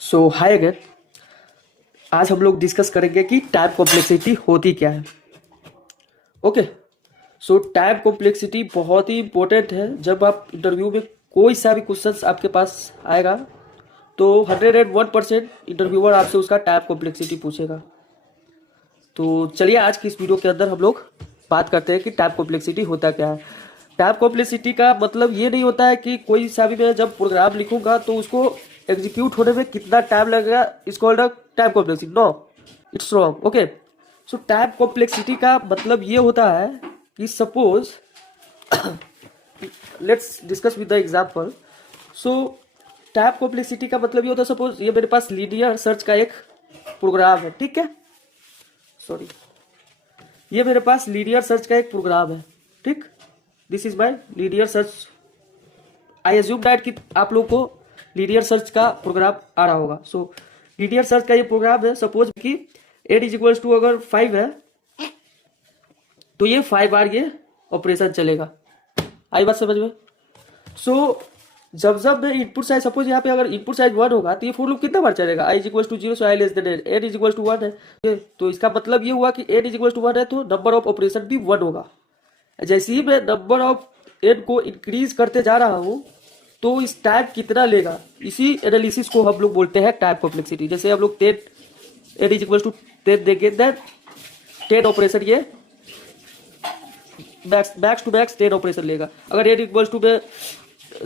सो हाय again. आज हम लोग डिस्कस करेंगे कि टाइप कॉम्प्लेक्सिटी होती क्या है। ओके। सो टाइप कॉम्प्लेक्सिटी बहुत ही इंपॉर्टेंट है। जब आप इंटरव्यू में कोई सा भी क्वेश्चन आपके पास आएगा तो 101% इंटरव्यूअर आपसे उसका टाइप कॉम्प्लेक्सिटी पूछेगा। तो चलिए आज की इस वीडियो के अंदर हम लोग बात करते हैं कि टाइप कॉम्प्लेक्सिटी होता क्या है। टाइप कॉम्प्लेक्सिटी का मतलब ये नहीं होता है कि कोई सा भी मैं जब प्रोग्राम लिखूंगा तो उसको एग्जीक्यूट होने में कितना टाइम लगेगा, it's called a type complexity. No, it's wrong. Okay. So type complexity का मतलब ये होता है कि suppose let's discuss with the example. So type complexity का मतलब ये होता है, सपोज ये मेरे पास लीनियर सर्च का एक प्रोग्राम है, ठीक है। सॉरी, ये मेरे पास लीनियर सर्च का एक प्रोग्राम है, ठीक। This is my linear search. I assume that कि आप लोग को लीनियर सर्च का प्रोग्राम आ रहा होगा। सो लीनियर सर्च का ये प्रोग्राम है। सपोज कि एड इज इक्वल्स टू अगर 5 है तो ये 5 बार ये ऑपरेशन चलेगा। आई बात समझ में? सो जब जब मैं इनपुट साइज, सपोज यहाँ पे अगर इनपुट साइज 1 होगा तो ये फॉर लूप कितना बार चलेगा? I is equal to 0, so i less than n is equal to 1 है। तो इसका मतलब ये हुआ कि एन इज इक्वल टू 1 है तो नंबर ऑफ ऑपरेशन भी 1 होगा। जैसे ही मैं नंबर ऑफ एन को इंक्रीज करते जा रहा हूँ तो इस टाइप कितना लेगा, इसी एनालिसिस को हम लोग बोलते हैं टाइप कॉम्प्लेक्सिटी। जैसे हम लोग 10 एन इज इक्वल टू 10 देंगे, देन 10 ऑपरेशन ये बैक्स टू बैक्स 10 ऑपरेशन लेगा। अगर एन इक्वल टू मैं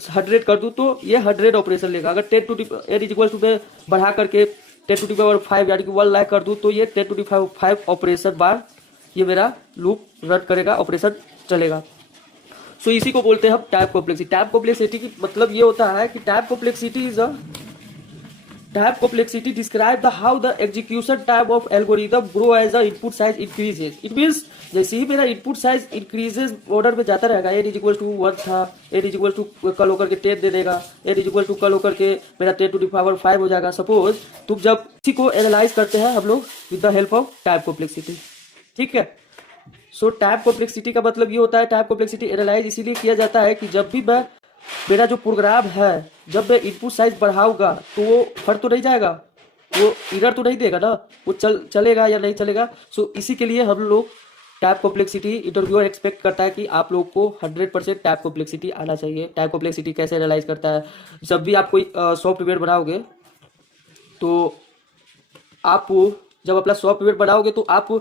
100 कर दूं तो ये 100 ऑपरेशन लेगा। अगर 10 to n is equal to मैं बढ़ा करके 10 टू दी पावर 5 यानी कि 1 लाख कर दूं तो ये 10 टू दी पावर 5 ऑपरेशन बार ये मेरा लूप रन करेगा, ऑपरेशन चलेगा। सो इसी को बोलते हैं हम टाइप कॉम्प्लेक्सिटी। टाइप कॉम्प्लेक्सिटी की मतलब ये होता है कि type complexity is a type complexity describe the how the execution time of algorithm grow as the input size increases. It means जैसे ही मेरा इनपुट साइज इंक्रीजेज ऑर्डर में जाता रहेगा, एन इज इक्वल टू 1 था, एन इज इक्वल टू कल होकर के 10 दे देगा, एन इज इक्वल टू कल होकर के मेरा 10 टू द पावर 5 हो जाएगा। सपोज तुम जब इसी को एनालाइज करते हैं हम लोग with the help of type complexity, ठीक है। सो टाइप कॉम्प्लेक्सिटी का मतलब ये होता है, टाइप कॉम्प्लेक्सिटी एनालाइज इसीलिए किया जाता है कि जब भी मैं मेरा जो प्रोग्राम है जब मैं इनपुट साइज बढ़ाऊंगा तो वो फट तो नहीं जाएगा, वो एरर तो नहीं देगा ना, वो चलेगा या नहीं चलेगा। सो इसी के लिए हम लोग टाइप कॉम्प्लेक्सिटी, इंटरव्यूअर एक्सपेक्ट करता है कि आप लोग को 100% टाइप कॉम्प्लेक्सिटी आना चाहिए। टाइप कॉम्प्लेक्सिटी कैसे एनालाइज करता है, जब भी आप कोई सॉफ्टवेयर बनाओगे तो आप जब अपना सॉफ्टवेयर बनाओगे तो आप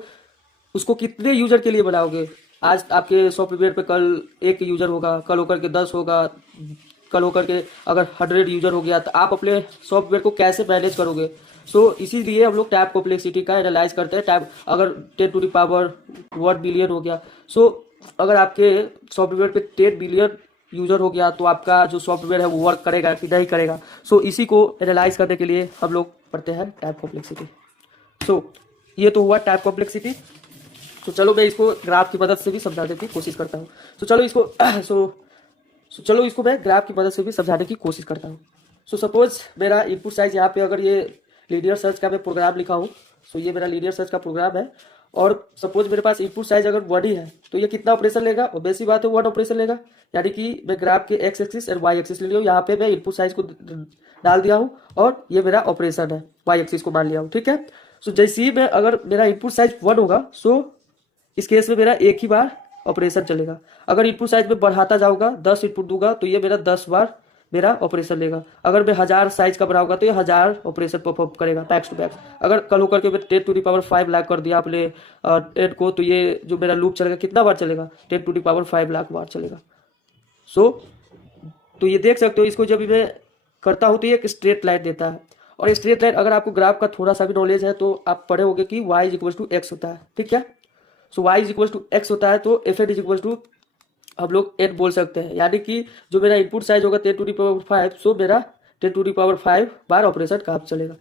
उसको कितने यूजर के लिए बनाओगे। आज आपके सॉफ्टवेयर पे कल 1 यूजर होगा, कल होकर के 10 होगा, कल होकर के अगर 100 यूजर हो गया तो आप अपने सॉफ्टवेयर को कैसे मैनेज करोगे। सो इसीलिए हम लोग टाइप कॉम्प्लेक्सिटी का एनालाइज करते हैं। टाइप अगर 10 टू द पावर 1 बिलियन हो गया, सो अगर आपके सॉफ्टवेयर पे 10 बिलियन यूजर हो गया तो आपका जो सॉफ्टवेयर है वो वर्क करेगा कि नहीं करेगा। सो इसी को एनालाइज करने के लिए हम लोग पढ़ते हैं टाइप कॉम्प्लेक्सिटी। सो ये तो हुआ टाइप कॉम्प्लेक्सिटी। तो चलो मैं इसको ग्राफ की मदद से भी समझाने की कोशिश करता हूँ। तो चलो इसको चलो इसको मैं ग्राफ की मदद से भी समझाने की कोशिश करता हूँ। सो सपोज मेरा इनपुट साइज यहाँ पे अगर ये लीनियर सर्च का मैं प्रोग्राम लिखा हूँ, सो ये मेरा लीनियर सर्च का प्रोग्राम है और सपोज मेरे पास इनपुट साइज अगर 1 ही है तो ये कितना ऑपरेशन लेगा? और बेसिक बात है 1 ऑपरेशन लेगा। यानी कि मैं ग्राफ के एक्स एक्सिस और वाई एक्सिस ले लिया हूँ, यहाँ पे मैं इनपुट साइज को डाल दिया हूँ और ये मेरा ऑपरेशन है, वाई एक्सिस को मान लिया हूँ, ठीक है। सो जैसे ही मैं अगर मेरा इनपुट साइज 1 होगा, सो इस केस में मेरा एक ही बार ऑपरेशन चलेगा। अगर इनपुट साइज में बढ़ाता जाऊंगा, 10 इनपुट दूंगा तो ये मेरा 10 बार मेरा ऑपरेशन लेगा। अगर मैं 1000 साइज का बढ़ाऊंगा तो ये 1000 ऑपरेशन परफॉर्म करेगा बैक्स टू बैक्स। अगर कल होकर के मैं 10 टू दी पावर 5 लाख कर दिया आपने 10 को, तो ये जो मेरा लूप चलेगा कितना बार चलेगा? 10 टू दी पावर 5 लाख बार चलेगा। सो तो ये देख सकते हो, इसको जब मैं करता हूँ तो ये एक स्ट्रेट लाइन देता है। और स्ट्रेट लाइन अगर आपको ग्राफ का थोड़ा सा भी नॉलेज है तो आप पढ़े होंगे कि y is equal to x होता है, ठीक है। So y is equal to x होता है तो f n is equal to हम लोग एन बोल सकते हैं। यानी कि जो मेरा इनपुट साइज होगा 10 टू दी पावर 5, सो मेरा 10 टू दी पावर 5 बार ऑपरेशन काम चलेगा।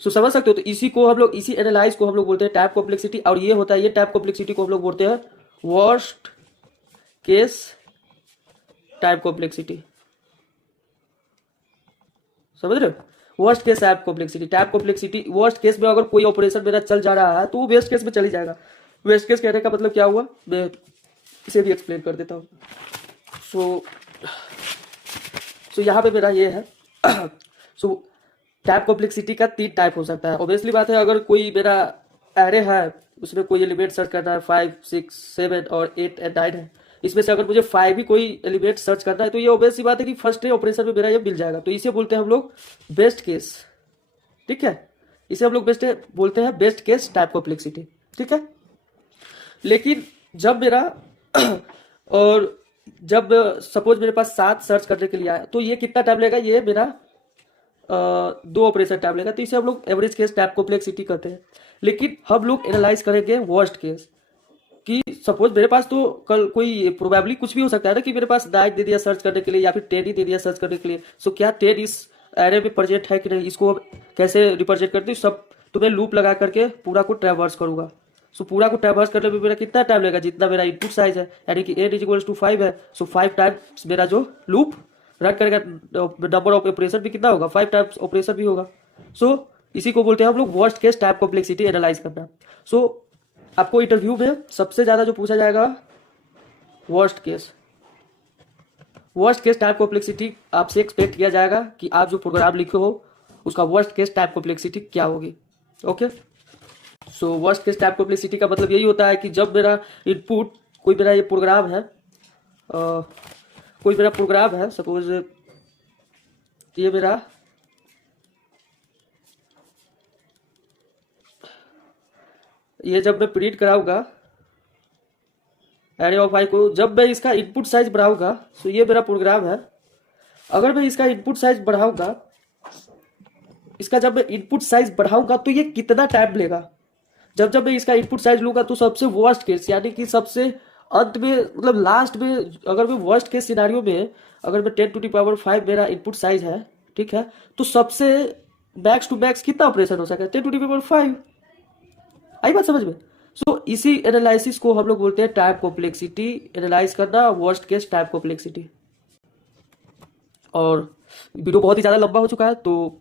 सो समझ सकते हो। तो इसी को हम लोग, इसी एनालाइज को हम लोग बोलते हैं टाइप कॉम्प्लेक्सिटी। और ये होता है, ये टाइप कॉम्प्लेक्सिटी को हम लोग बोलते हैं वर्स्ट केस टाइप कॉम्प्लेक्सिटी। समझ रहे हो? Worst case type complexity. Type complexity worst case में अगर कोई ऑपरेशन मेरा चल जा रहा है तो वो वेस्ट केस में चली जाएगा। वेस्ट केस कहने का मतलब क्या हुआ, मैं इसे भी एक्सप्लेन कर देता हूँ। सो यहाँ पे मेरा ये है। सो टाइप कॉम्प्लेक्सिटी का 3 टाइप हो सकता है। ऑब्वियसली बात है, अगर कोई मेरा एरे है उसमें कोई एलिमेंट सर्च करना है 5, 6, 7 और 8 एंड 9 है, इसमें से अगर मुझे 5 ही कोई एलिमेंट सर्च करना है तो ये ऑब्वियसली बात है कि फर्स्ट ऑपरेशन में मेरा ये मिल जाएगा। तो इसे बोलते हैं हम लोग बेस्ट केस। ठीक है, इसे हम लोग बेस्ट बोलते हैं बेस्ट केस टाइप कॉम्प्लेक्सिटी। ठीक है, लेकिन जब मेरा और जब सपोज मेरे पास 7 सर्च करने के लिए आया तो ये कितना टाइम लेगा, ये मेरा 2 ऑपरेशन टाइम लेगा। तो इसे हम लोग एवरेज केस टाइप कॉम्प्लेक्सिटी कहते हैं। लेकिन हम लोग एनालाइज करेंगे वर्स्ट केस कि सपोज मेरे पास तो कल कोई प्रोबेबली कुछ भी हो सकता है ना कि मेरे पास 9 दे दिया सर्च करने के लिए या फिर 10 ही दे दिया सर्च करने के लिए। सो क्या 10 इस एरे में प्रेजेंट है कि नहीं, इसको कैसे रिप्रेजेंट करती हूँ, सब तुम्हें लूप लगा करके पूरा को ट्रैवर्स करूंगा। सो पूरा को ट्रैवर्स करने में मेरा कितना टाइम लगेगा, जितना मेरा इनपुट साइज है, यानी कि n इक्वल्स टू 5 है। सो 5 टाइम्स मेरा जो लूप रन करेगा, नंबर ऑफ ऑपरेशन भी कितना होगा, 5 टाइम्स ऑपरेशन भी होगा। सो इसी को बोलते हैं हम लोग worst case type complexity analyse करना। सो आपको इंटरव्यू में सबसे ज्यादा जो पूछा जाएगा वर्स्ट केस टाइप कॉम्प्लेक्सिटी आपसे एक्सपेक्ट किया जाएगा कि आप जो प्रोग्राम लिखे हो उसका वर्स्ट केस टाइप कॉम्प्लेक्सिटी क्या होगी। ओके, सो वर्स्ट केस टाइप कॉम्प्लेक्सिटी का मतलब यही होता है कि जब मेरा इनपुट कोई मेरा ये प्रोग्राम है, कोई मेरा प्रोग्राम है, सपोज ये मेरा ये जब मैं प्रिंट कराऊंगा एरे ऑफ आई को, जब मैं इसका इनपुट साइज बढ़ाऊंगा, तो ये मेरा प्रोग्राम है। अगर मैं इसका इनपुट साइज बढ़ाऊंगा, इसका जब मैं इनपुट साइज बढ़ाऊंगा तो ये कितना टाइम लेगा। जब मैं इसका इनपुट साइज लूंगा तो सबसे वर्स्ट केस यानी कि सबसे अंत में, मतलब लास्ट में, अगर मैं वर्स्ट केस सिनारियो में अगर मैं 10⁵ मेरा इनपुट साइज है, ठीक है, तो सबसे मैक्स टू मैक्स कितना ऑपरेशन हो सके, 10⁵ आई बात समझ में। सो इसी एनालिसिस को हम लोग बोलते हैं टाइप कॉम्प्लेक्सिटी एनालाइज करना, वर्स्ट केस टाइप कॉम्प्लेक्सिटी। और वीडियो बहुत ही ज़्यादा लंबा हो चुका है, तो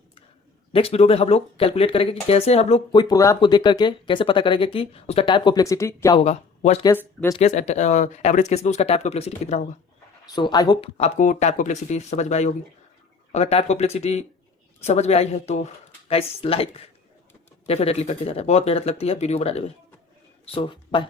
नेक्स्ट वीडियो में हम लोग कैलकुलेट करेंगे कि कैसे हम लोग कोई प्रोग्राम को देख करके कैसे पता करेंगे कि उसका टाइप कॉम्प्लेक्सिटी क्या होगा, worst case, best case, average case में उसका टाइप कॉम्प्लेक्सिटी कितना होगा। सो आई होप आपको टाइप कॉम्प्लेक्सिटी समझ में आई होगी। अगर टाइप कॉम्प्लेक्सिटी समझ में आई है तो गाइस लाइक डेफिनेटली करके जाना है, बहुत मेहनत लगती है वीडियो बनाने में। सो बाय।